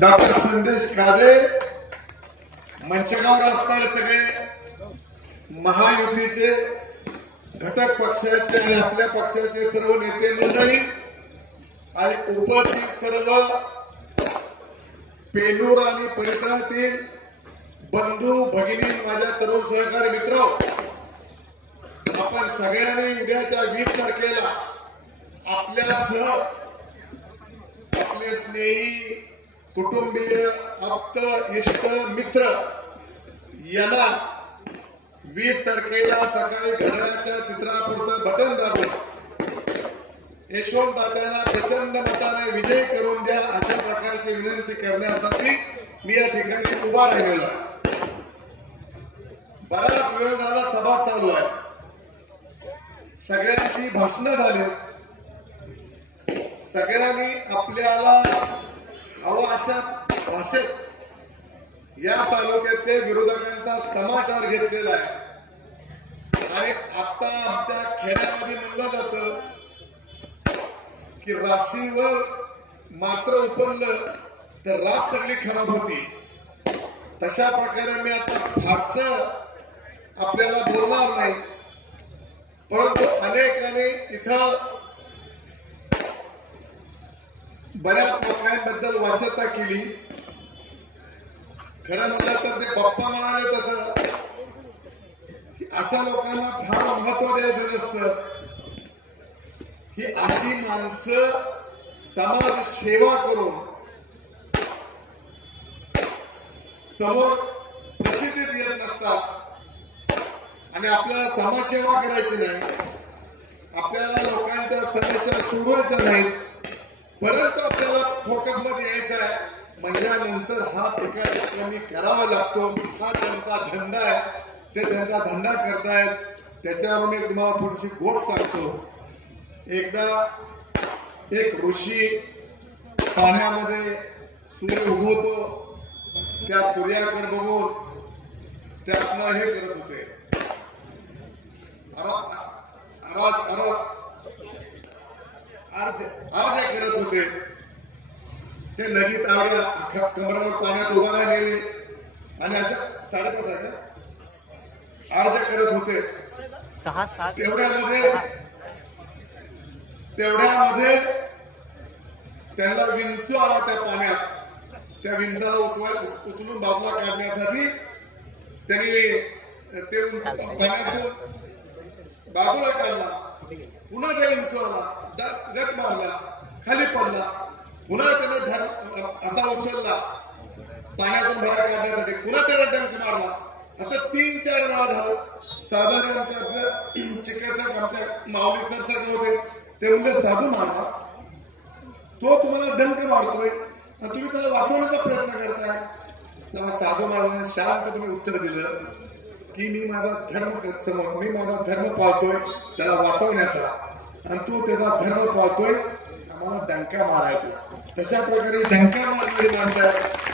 Doctor संदेश कादे मंचगावर असणारे सगळे महायुतीचे घटक पक्षाचे आणि आपल्या पक्षाचे सर्व नेते मंडळी आणि उपस्थित सर्व पेलूर आणि परिसरातील बंधू भगिनी माझ्या तरुण सहकारी मित्र, आपण सगळ्यांनी उद्याच्या 20 तारखेला आपल्यासह आपले स्नेही कुटुंबीय आप्त इष्ट मित्र याला 20 तारखेला सकाळी घड्याळाच्या चित्रापुरतं बटन दाबून यशवंतदादांना प्रचंड मताने विजय करून द्या अशा प्रकारची विनंती करण्यासाठी मी या ठिकाणी उभा राहिलेलो आहे. बराच वेळ झाला सभा चालू आहे, सगळ्यांची भाषणं झाली, सगळ्यांनी आपल्याला हवा अशा भाषेत या तालुक्याचे विरोधकांचा समाचार घेतलेला आहे. आणि आता आमच्या खेड्यामध्ये म्हणलं जातं की राशीवर मात्र उपनलं तर रास सगळी खराब होती. तशा प्रकारे मी आता फारसं आपल्याला बोलणार नाही, परंतु अनेकांनी इथं बऱ्याच लोकांबद्दल वाचता केली. खरं म्हटलं तर ते बाप्पा म्हणाले तसं की अशा लोकांना फार महत्व द्यायचं नसतं. ही अशी माणसं समाज सेवा करून समोर प्रसिद्धीत येत नसतात आणि आपल्याला समाजसेवा करायची नाही, आपल्याला लोकांच्या समस्या सोडवायच्या नाहीत, परंतु आपल्याला फोकस मध्ये यायचं आहे म्हणल्यानंतर हा ठिकाणी करावा लागतो. हा त्यांचा धंदा आहे, ते त्यांचा धंदा करतायत. त्याच्यावरून एक तुम्हाला थोडीशी गोष्ट सांगतो. एकदा एक ऋषी पाण्यामध्ये सूर्य उगवतो, त्या सूर्याकडे बघून ते आपलं हे करत होते, अर्ध्या करत होते. ते लगेच आवड्या कमरावर पाण्यात उभा राहिलेले आणि अशा 5:30 अर्ध्या करत होते. तेवढ्यामध्ये त्यांना विंचू आला त्या पाण्यात. त्या विंचाला उचलून बाजूला काढण्यासाठी त्यांनी ते पाण्यातून बाजूला काढला. पुन्हा त्या विंचू आला, रक मारला, खाली पडला. पुन्हा त्याने असा उचलला पाण्यातून बाहेर काढण्यासाठी, पुन्हा त्याला डंक मारला. असं 3-4 वेळा झालं. साधारण आपल्या चिकित्सक आमच्या माऊली सर सगळे होते, ते म्हणजे साधू महाराज तो तुम्हाला डंक मारतोय आणि तुम्ही त्याला वाचवण्याचा प्रयत्न करताय. त्याला साधू महाराजांनी शांतपणे उत्तर दिलं की मी माझा धर्म पाळतोय त्याला वाचवण्याचा, आणि तू त्याचा धर्म पाळतोय आम्हाला डंका मारायचा. तशा प्रकारे डंका मारणारी माणसं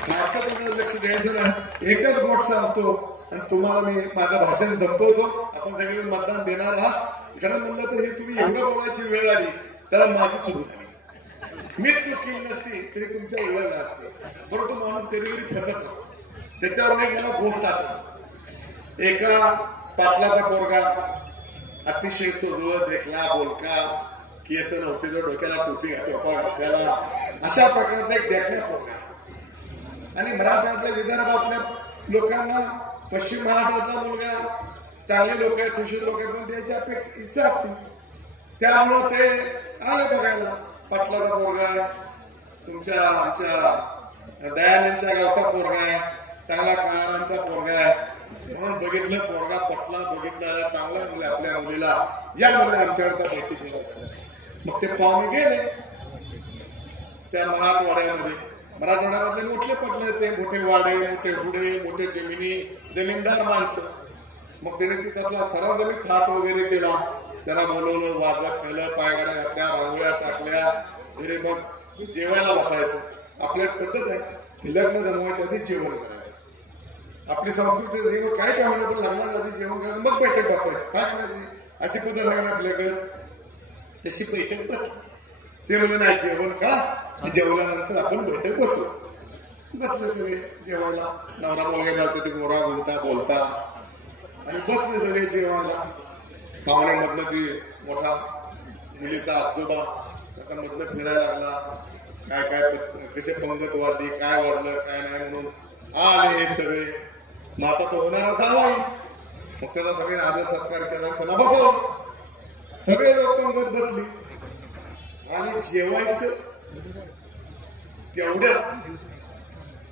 भारताचं लक्ष द्यायचं नाही. एकच गोष्ट सांगतो आणि तुम्हाला मी माझं भाषण संपवतो. आपण सगळे मतदान देणार आहात. खरं म्हणलं तर हे तुम्ही एवढं बोलायची वेळ आली त्याला माझी चूक झाली. मीच चूक केली नसती तरी तुमच्या वेळ असते, परंतु माणूस कधी फसत असतो. त्याच्यावर एक मला गोष्ट आठवली. एका पाटलाचा पोरगा अतिशय सुदृढ, देखला, बोलका, केस नव्हते, जो डोक्याला टोपी घातल्याला अशा प्रकारचा एक देखण्या पोरगा. आणि मराठवाड्यातल्या विदर्भातल्या लोकांना पश्चिम महाराष्ट्राचा मुलगा चांगले लोक आहेत, सुशील लोक आहेत, द्यायची अपेक्षा इच्छा असते. त्यामुळं ते आले बघायला. पाटलाचा पोरगा आहे, तुमच्या आमच्या दयानंदच्या गावचा पोरगा आहे, चांगला कलारांचा पोरगा आहे म्हणून बघितलं. पोरगा पटला, बघितला चांगला मुले आपल्या मुलीला या मुले आमच्याकरता भेटी केली. मग ते पाहुणे गेले त्या मराठवाड्यामध्ये. मराठवाड्यामधले मोठे पटले, ते मोठे वाडे, मोठे हुडे, मोठे जमीनदार माणसं. मग त्याने त्यातला सरासरी थाट वगैरे केला. त्याला बोलवलं, वाजत केलं, पायगड्या घातल्या, रांगोळ्या टाकल्या. घरी मग जेवायला बसायचं. आपल्या पद्धत आहे लग्न जमवायच्या आधी जेवण करायचं. आपली संस्कृती काय काय म्हणलं पण लग्नाच्या आधी जेवण करायचं, मग बैठक बसवायची. काय म्हणायची अशी पद्धत आहे आपल्याकडे. तशी बैठक बस. ते म्हणजे नाही जेवण का जेवल्यानंतर आपण बैठक बसू. बसले सगळे जेवायला. नवरा मुलगा घालते ते गोरा बोलता बोलता आणि बसले सगळे जेवायला. पाहुण्यामधनं ती मोठा मुलीचा आजोबा त्याचा मधनं फिरायला लागला. काय काय कसे पंगत वाढली, काय वाढलं काय नाही म्हणून आले हे सगळे. मग आता तो होणारा जावाई, मग त्याला सगळे आदर सत्कार केला, त्याला बघवलं. सगळे लोक पंगत बसली आणि जेवायचं तेवढ्यात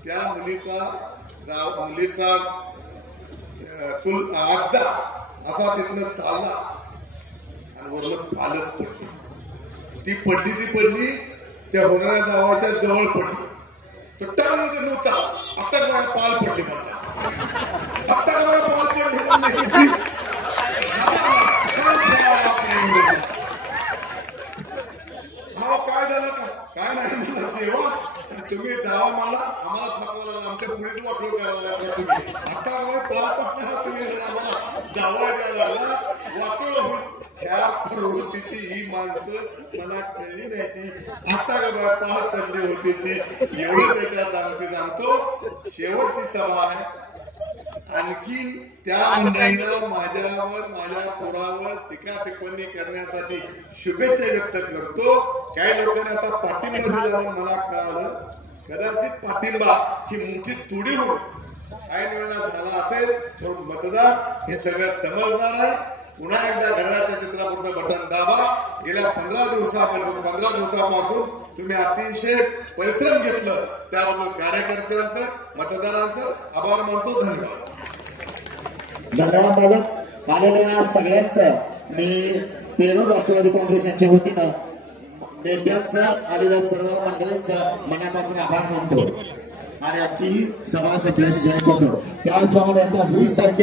त्या मुलीचा आजदा असा तिथनं चालला आणि वरनं फालच पडली. ती पडली त्या होणाऱ्या गावाच्या जवळ पडली. तो टांग नव्हता, आता काय पाल पडली म्हणला. आता काय पाल पडली हा काय झालं का काय नाही मला जेव्हा तुम्ही जावा मला आम्हाला फसवलं, आमच्या पुढेच वाटलं करायला लागला तुम्ही. आता पाळपासून तुम्ही आम्हाला जावा द्यायला वाटलं. ह्या प्रवृत्तीची ही माणसं मला कळली नाही. ती आता का बा पाळ पडली होती ती एवढं त्याच्यात सांगतो. शेवटची सभा आहे. आणखी त्या मंडळीनं माझ्यावर माझ्या पोरावर टीका टिप्पणी करण्यासाठी शुभेच्छा व्यक्त करतो. काही लोकांनी आता पाठिंबा दिल्यावर मला कळालं कदाचित पाठिंबा ही मोठी तुडी होऊन ऐन वेळेला झाला असेल तर मतदार हे सगळं समजणार आहे. पुन्हा एकदा घड्याळाच्या चित्रापुरतं बटन दाबा. गेल्या 15 दिवसापासून तुम्ही अतिशय परिश्रम घेतलं त्याबद्दल कार्यकर्त्यांचं मतदारांचं आभार मानतो. धन्यवाद. धन्यवाद बालक. आलेल्या सगळ्यांचं मी पेरू राष्ट्रवादी काँग्रेसच्या वतीनं नेत्यांचं आलेल्या सर्व मंडळींचा मनापासून आभार मानतो आणि आजची सभा संपल्याची जाहीर करतो. त्याचप्रमाणे आता 20 तारखेला